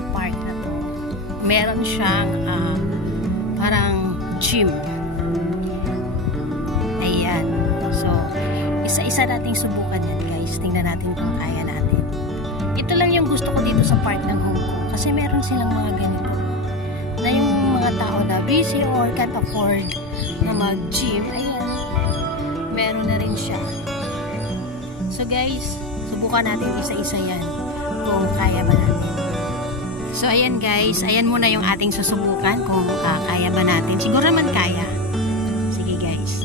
sa park na to, meron siyang parang gym. Ayan. So, isa-isa nating subukan yan, guys. Tingnan natin kung kaya natin. Ito lang yung gusto ko dito sa park ng Hong Kong. Kasi meron silang mga ganito. Na yung mga tao na busy or can't afford na mag-gym. Ayan. Meron na rin siya. So, guys, subukan natin isa-isa yan. Kung kaya ba natin. So, ayan guys. Ayan muna yung ating susubukan kung kaya ba natin. Siguro naman kaya. Sige guys.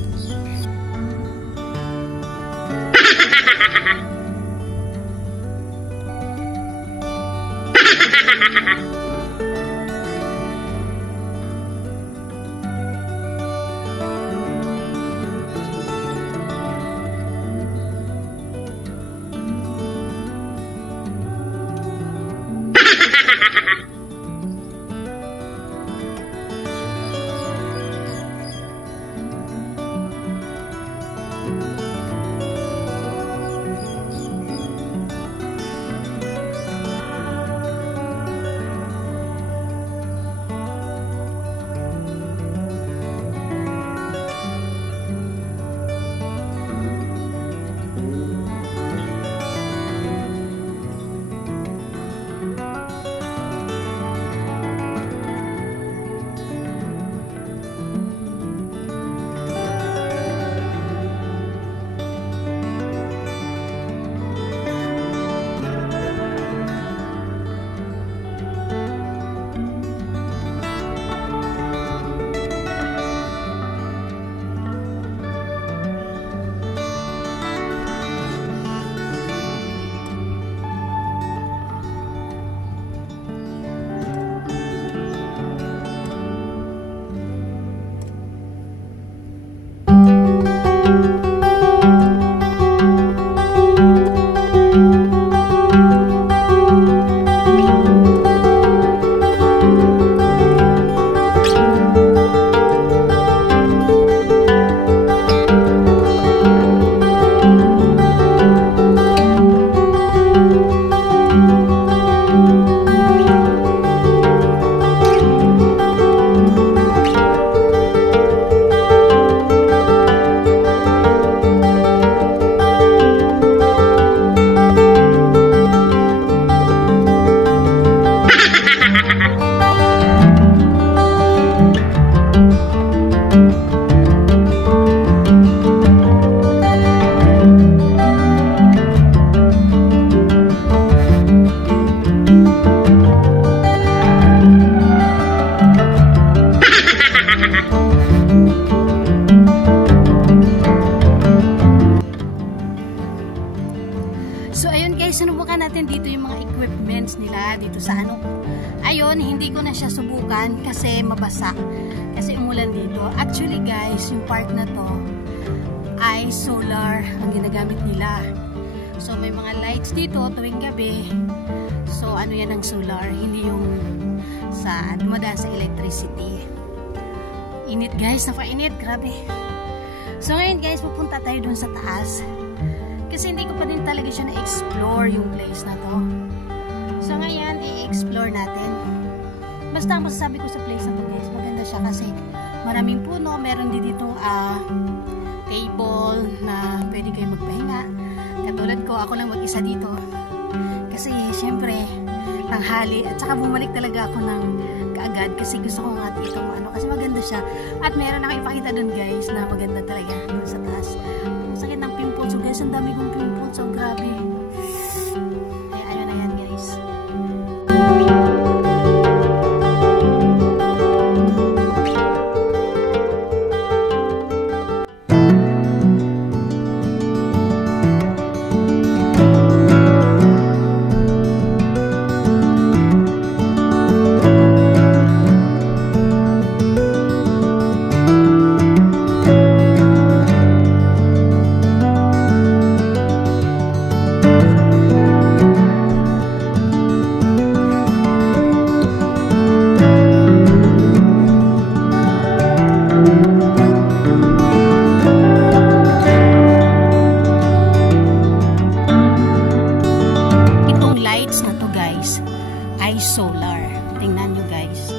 Sinubukan natin dito yung mga equipments nila dito sa ano. Ayun, hindi ko na siya subukan kasi mabasa. Kasi umulan dito. Actually guys, yung park na to ay solar ang ginagamit nila. So may mga lights dito tuwing gabi. So ano yan ang solar, hindi yung sa dumadaan sa electricity. Init guys, napakainit, grabe. So ngayon guys, pupunta tayo dun sa taas. Kasi hindi ko pa din talaga siya na-explore yung place na to. So ngayon, i-explore natin. Basta ang masasabi ko sa place na to guys, maganda siya kasi maraming puno. Meron din dito table na pwede kayo magpahinga. Katulad ko, ako lang mag-isa dito. Kasi syempre, tanghali. At saka bumalik talaga ako ng kaagad kasi gusto ko nga dito kasi maganda siya. At meron ako ipakita dun guys na maganda talaga dun sa taas. Sakit ng pimples. So guys, ang dami kong pimples. So grabe. Kaya ayun na yan guys. solar. Tingnan nyo guys.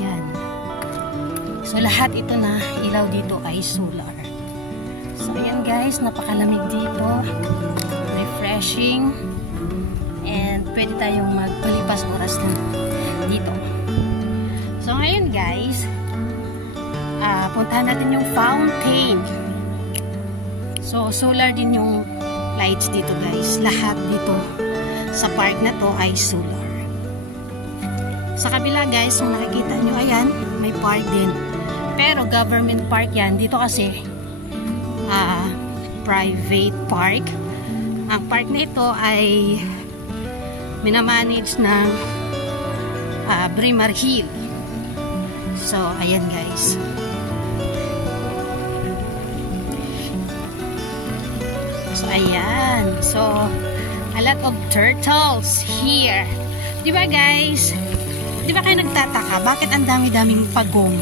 Yan. So lahat ito na ilaw dito ay solar. So ayan guys, napakalamig dito. Refreshing. And pwede tayong magpalipas oras na dito. So ngayon guys, puntahan natin yung fountain. So solar din yung lights dito guys. Lahat dito sa park na to ay solar. Sa kabila guys, kung nakikita nyo, ayan, may park din. Pero government park yan. Dito kasi private park. Ang park na ito ay minamanage ng Braemar Hill. So ayan guys. So ayan. So a lot of turtles here. Diba guys? Diba kayo nagtataka? Bakit ang dami-daming pagong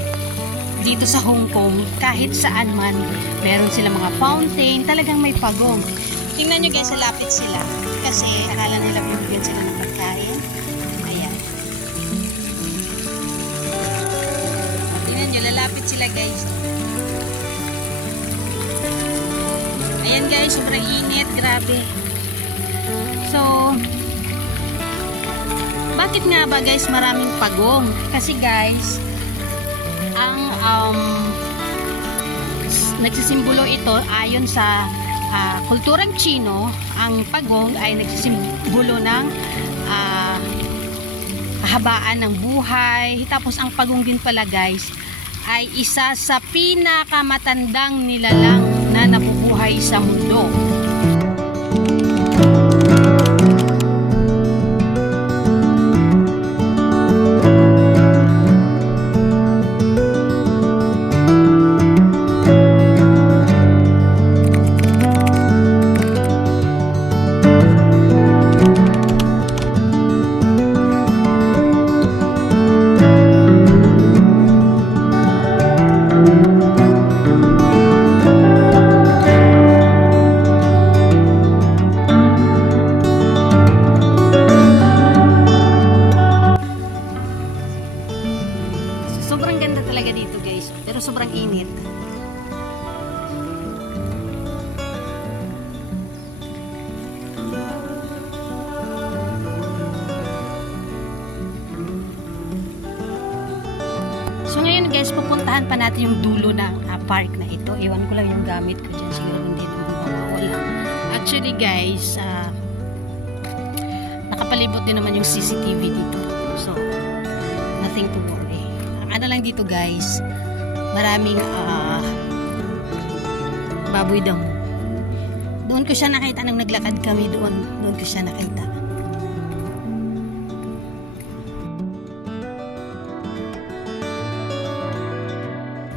dito sa Hong Kong? Kahit saan man, meron sila mga fountain. Talagang may pagong. Tingnan nyo guys, lapit sila. Kasi akala nila bibigyan sila ng pagkain. Ayan. Tingnan nyo, lalapit sila guys. Ayan guys, sobrang init. Grabe. So, bakit nga ba guys maraming pagong? Kasi guys, ang nagsisimbolo ito ayon sa kulturang Chino, ang pagong ay nagsisimbolo ng kahabaan ng buhay. Tapos ang pagong din pala guys ay isa sa pinakamatandang nilalang na nabubuhay sa mundo. Sobrang ganda talaga dito guys, pero sobrang init. So ngayon guys, pupuntahan pa natin yung dulo ng park na ito. Iwan ko lang yung gamit ko dyan, siguro hindi naman mawawala. Actually guys, nakapalibot din naman yung CCTV dito. So, nothing to worry. Ano lang dito guys, maraming baboy damo. Doon ko siya nakita nang naglakad kami doon. Doon ko siya nakita.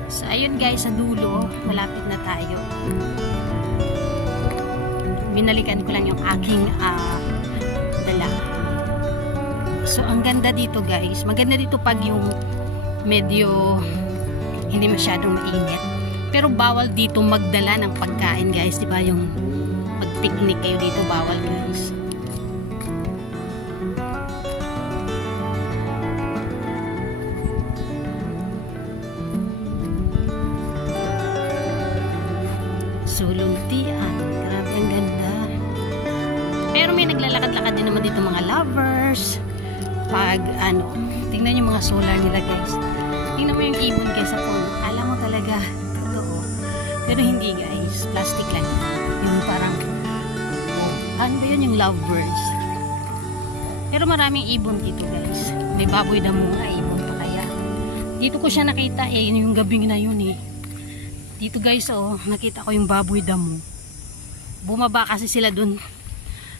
So ayun guys, sa dulo, malapit na tayo. Binalikan ko lang yung aking dala. So ang ganda dito guys, maganda dito pag yung medyo hindi masyadong mainit. Pero bawal dito magdala ng pagkain guys, di ba? Yung mag-picnic kayo dito, bawal guys. So luntian, grabe ang ganda. Pero may naglalakad-lakad din naman dito mga lovers. Pag tingnan yung mga solar nila guys. Tingnan mo yung ibon guys sa puno. Alam mo talaga, totoo. Pero hindi guys, plastic lang. Yung parang, ano ba yun, yung lovebirds. Pero maraming ibon dito guys. May baboy damo na ibon pa kaya. Dito ko siya nakita yung gabing na yun Dito guys nakita ko yung baboy damo. Bumaba kasi sila dun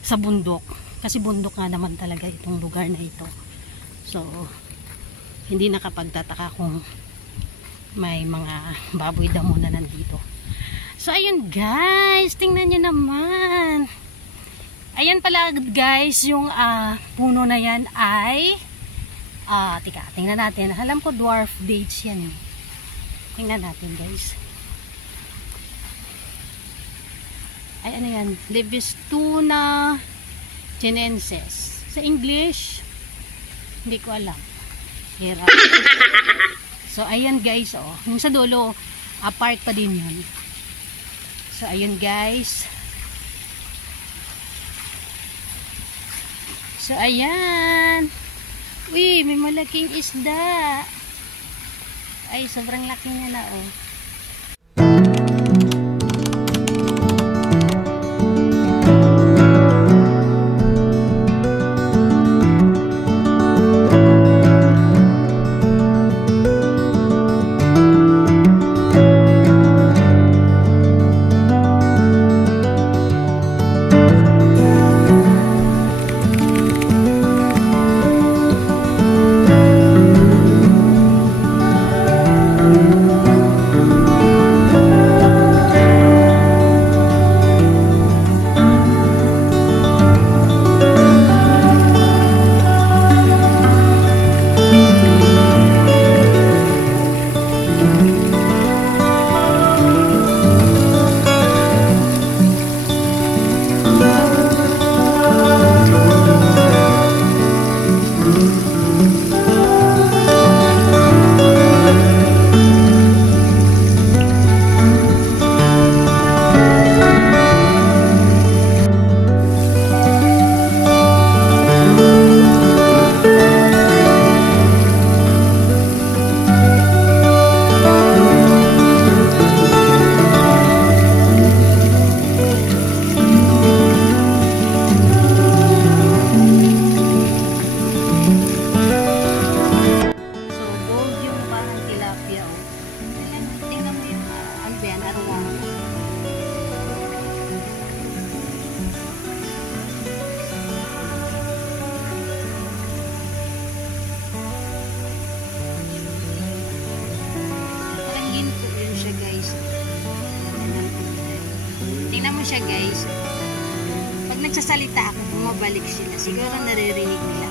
sa bundok. Kasi bundok nga naman talaga itong lugar na ito. So, hindi nakapagtataka kung may mga baboy damo na nandito. So, ayun guys. Tingnan nyo naman. Ayan pala guys, yung puno na yan ay tingnan natin. Alam ko dwarf dates yan. Tingnan natin guys. Ay ano yan? Libistuna Chinenses. Sa English, hindi ko alam. Hirap. So, ayan guys, oh. Yung sa dulo, apart pa din yun. So, ayan guys. So, ayan. Uy, may malaking isda. Ay, sobrang laki niya na, oh. Tingnan mo siya guys. Pag nagsasalita ako, bumabalik sila. Siguro naririnig nila.